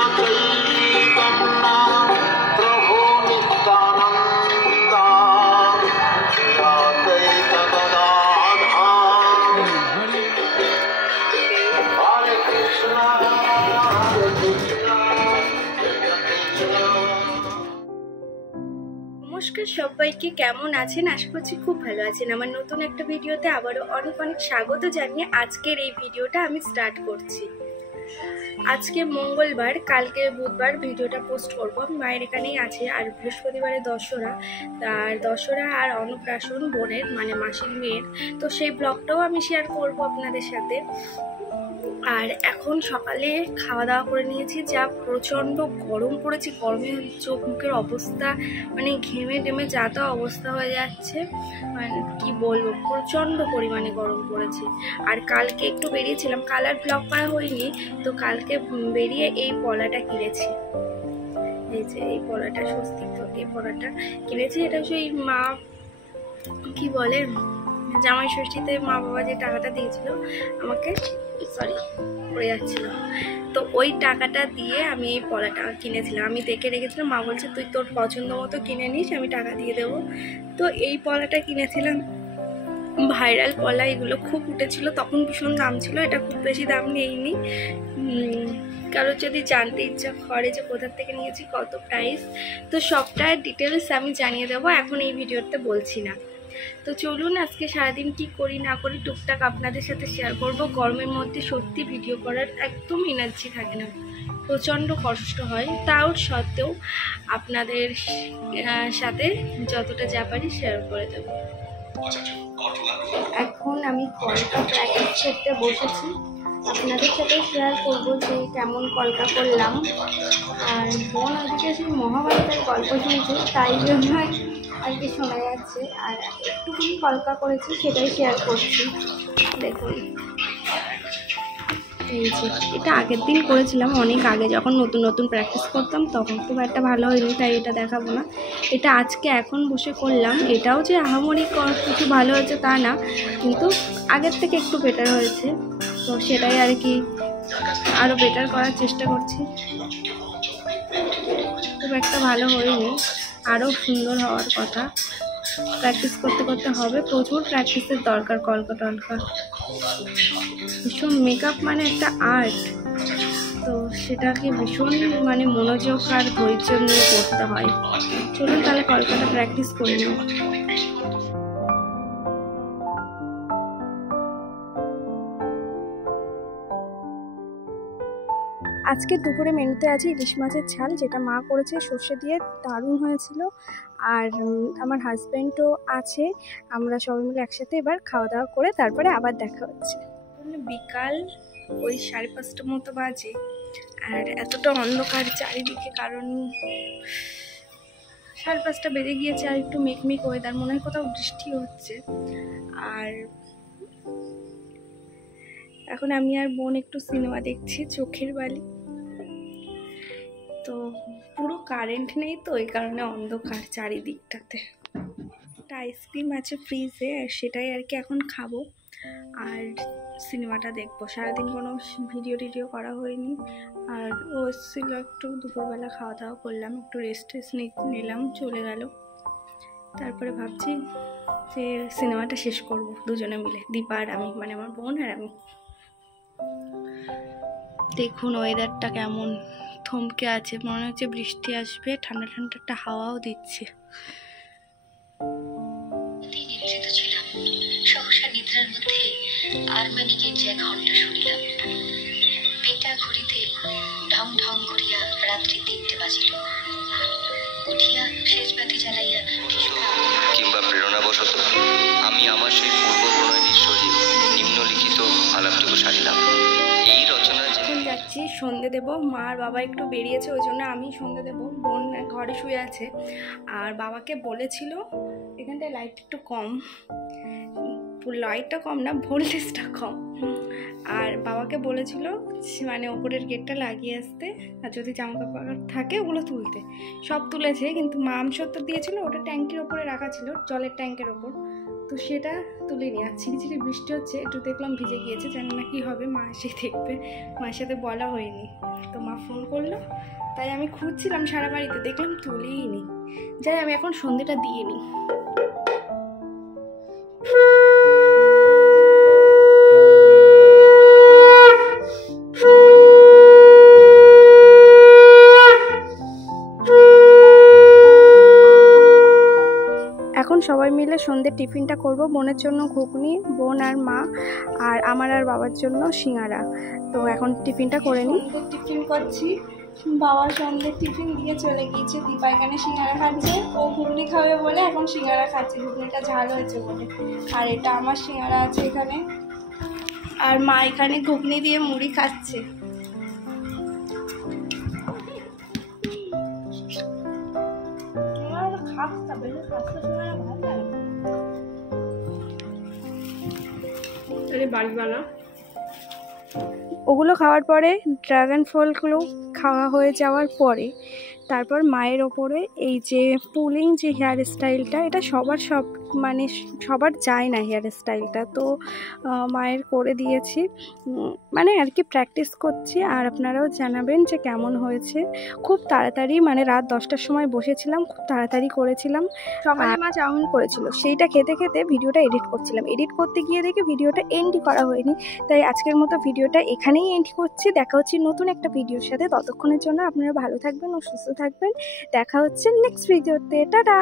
নমস্কার সবাইকে, কেমন আছেন? আশা করছি খুব ভালো আছেন। আমার নতুন একটা ভিডিওতে আবারও অনেক অনেক স্বাগত জানিয়ে আজকের এই ভিডিওটা আমি স্টার্ট করছি। আজকে মঙ্গলবার, কালকে বুধবার ভিডিওটা পোস্ট করব। আমি মায়ের এখানেই আছি, আর বৃহস্পতিবারে দশরা, আর দশরা আর অন্নপ্রাশন বোনের মানে মাসির মেয়ের, তো সেই ব্লগটাও আমি শেয়ার করব আপনাদের সাথে। আর এখন সকালে খাওয়া দাওয়া করে নিয়েছি, যা প্রচণ্ড গরম পড়েছে। গরমে চোখ মুখের অবস্থা মানে ঘেমে টেমে যা তা অবস্থা হয়ে যাচ্ছে, মানে কি বলবো, প্রচণ্ড পরিমাণে গরম পড়েছে। আর কালকে একটু বেরিয়েছিলাম, কাল আর ব্লগ করা হয়নি, তো কালকে বেরিয়ে এই পলাটা কিনেছি। এই যে এই পলাটা, স্বস্তিক তো এই পলাটা কিনেছি। এটা সেই মা কি বলে, জামাই ষষ্ঠীতে মা বাবা যে টাকাটা দিয়েছিল আমাকে, সরি পড়ে যাচ্ছিল, তো ওই টাকাটা দিয়ে আমি এই পলাটা কিনেছিলাম। আমি দেখে রেখেছিলাম, মা বলছে তুই তোর পছন্দ মতো কিনে নিস, আমি টাকা দিয়ে দেবো। তো এই পলাটা কিনেছিলাম, ভাইরাল পলা, এগুলো খুব উঠেছিল তখন, ভীষণ দাম ছিল। এটা খুব বেশি দাম নেইনি। কারোর যদি জানতে ইচ্ছা করে যে কোথা থেকে নিয়েছি, কত প্রাইস, তো সবটা ডিটেলস আমি জানিয়ে দেবো, এখন এই ভিডিওতে বলছি না। তো চলুন আজকে সারাদিন কি করি না করি টুকটাক আপনাদের সাথে শেয়ার করব। গরমের মধ্যে সত্যি ভিডিও করার একদম এনার্জি থাকে না, প্রচণ্ড কষ্ট হয়, তাও সত্ত্বেও আপনাদের সাথে যতটা যা পারি শেয়ার করে দেব। এখন আমি কলকা প্র্যাকটিস করতে বসেছি, আপনাদের সাথে শেয়ার করব যে কেমন কলকা করলাম। আর বোন ওদিকে সেই মহাভারতের গল্প শুনছে, তাই জন্য আর কি শোনা যাচ্ছে। আর একটুখানি কলকা করেছি, সেটাই শেয়ার করছি। দেখুন এই যে এটা আগের দিন করেছিলাম, অনেক আগে যখন নতুন নতুন প্র্যাকটিস করতাম, তখন খুব একটা ভালো হয়নি, তাই এটা দেখাবো না। এটা আজকে এখন বসে করলাম, এটাও যে আহামরি কিছু ভালো হয়েছে তা না, কিন্তু আগের থেকে একটু বেটার হয়েছে, তো সেটাই আর কি আরও বেটার করার চেষ্টা করছি। খুব একটা ভালো হয়নি, আরও সুন্দর হওয়ার কথা। প্র্যাকটিস করতে করতে হবে, প্রচুর প্র্যাকটিসের দরকার। কলকা টলকা ভীষণ, মেকআপ মানে একটা আর্ট, তো সেটাকে ভীষণ মানে মনোযোগ আর ধৈর্য নিয়ে করতে হয়। চলুন তাহলে কলকাটা প্র্যাকটিস করে নিই। আজকে দুপুরে মেনুতে আছে ইলিশ মাছের ঝাল, যেটা মা করেছে সর্ষে দিয়ে, দারুণ হয়েছিল। আর আমার হাজব্যান্ডও আছে, আমরা সবাই মিলে একসাথে এবার খাওয়া দাওয়া করে তারপরে আবার দেখা হচ্ছে। বিকাল ওই 5:30 মতো বাজে, আর এতটা অন্ধকার চারিদিকে, কারণ 5:30 বেজে গিয়েছে, আর একটু মেঘমেঘ ওয়েদার, মনে হয় কোথাও বৃষ্টি হচ্ছে। আর এখন আমি আর বোন একটু সিনেমা দেখছি, চোখের বালি। তো পুরো কারেন্ট নেই, তো এই কারণে অন্ধকার চারিদিকটাতে। একটা আইসক্রিম আছে ফ্রিজে, আর সেটাই আর কি এখন খাবো আর সিনেমাটা দেখবো। সারাদিন কোনো ভিডিও টিডিও করা হয়নি, আর ও এসেছিলো একটু, দুপুরবেলা খাওয়া দাওয়া করলাম, একটু রেস্ট নিলাম, চলে গেল। তারপরে ভাবছি যে সিনেমাটা শেষ করব দুজনে মিলে, দীপা আর আমি, মানে আমার বোন আর আমি। দেখুন ওয়েদারটা কেমন থমকে আছে, মনে হচ্ছে বৃষ্টি আসবে, ঠান্ডা ঠান্ডা একটা হাওয়াও দিচ্ছে। সহসা নিদ্রার মধ্যে আরমানিকে যে ঘন্টা শুনিলাম, পেটা ঘড়িতে ঢং ঢং করিয়া রাত্রি 3টে বাজিল। উঠিয়া শেষ বাতি জ্বালাইয়া কিংবা প্রেরণাবশত আমি আমার সেই পূর্ব প্রণয়নীর সহিত নিম্নলিখিত আলাপটুকু সারিলাম। এই রচনা এখন যাচ্ছি সন্ধে দেব, মা আর বাবা একটু বেরিয়েছে, ওই জন্য আমি সন্ধে দেব। বোন ঘরে শুয়ে আছে, আর বাবাকে বলেছিল, এখানটায় লাইট একটু কম, লাইটটা কম না, ভোল্টেজটা কম, আর বাবাকে বলেছিল মানে ওপরের গেটটা লাগিয়ে আসতে, আর যদি জামা কাপড় থাকে ওগুলো তুলতে। সব তুলেছে, কিন্তু মা আমসত্ত্ব দিয়েছিল, ওটা ট্যাঙ্কির ওপরে রাখা ছিল, জলের ট্যাঙ্কের ওপর, তো সেটা তুলে নিই। আর ঝিরিঝিরি বৃষ্টি হচ্ছে, একটু দেখলাম ভিজে গিয়েছে, জানি না কী হবে, মা এসে দেখবে, মায়ের সাথে বলা হয়নি। তো মা ফোন করলো, তাই আমি খুঁজছিলাম সারা বাড়িতে, দেখলাম তুলেই নি। যাই আমি এখন সন্ধেটা দিয়ে নিই। এখন সবাই মিলে সন্ধ্যের টিফিনটা করব। বোনের জন্য ঘুগনি, বোন আর মা, আর আমার আর বাবার জন্য সিঙ্গারা। তো এখন টিফিনটা করে নিই। টিফিন করছি, বাবা সন্ধ্যের টিফিন দিয়ে চলে গিয়েছে। দীপা এখানে সিঙ্গারা খাচ্ছে, ও ঘুগনি খাবে বলে এখন সিঙ্গারা খাচ্ছে, ঘুগনিটা ঝাল হয়েছে বলে। আর এটা আমার সিঙ্গারা আছে এখানে, আর মা এখানে ঘুগনি দিয়ে মুড়ি খাচ্ছে। ওগুলো খাওয়ার পরে ড্রাগন ফলগুলো খাওয়া হয়ে যাওয়ার পরে তারপর মায়ের ওপরে এই যে পুলিং যে হেয়ার স্টাইলটা, এটা সবার যায় না হেয়ার স্টাইলটা, তো মায়ের করে দিয়েছি, মানে আর কি প্র্যাকটিস করছি। আর আপনারাও জানাবেন যে কেমন হয়েছে। খুব তাড়াতাড়ি, মানে রাত 10টার সময় বসেছিলাম, খুব তাড়াতাড়ি করেছিলাম। সকালে মা চাউমিন করেছিল, সেইটা খেতে খেতে ভিডিওটা এডিট করছিলাম, এডিট করতে গিয়ে দেখি ভিডিওটা এন্ডই করা হয়নি। তাই আজকের মতো ভিডিওটা এখানেই এন্ড করছি। দেখা হচ্ছে নতুন একটা ভিডিওর সাথে, ততক্ষণের জন্য আপনারা ভালো থাকবেন ও সুস্থ থাকবেন। দেখা হচ্ছে নেক্সট ভিডিওতে। টাটা।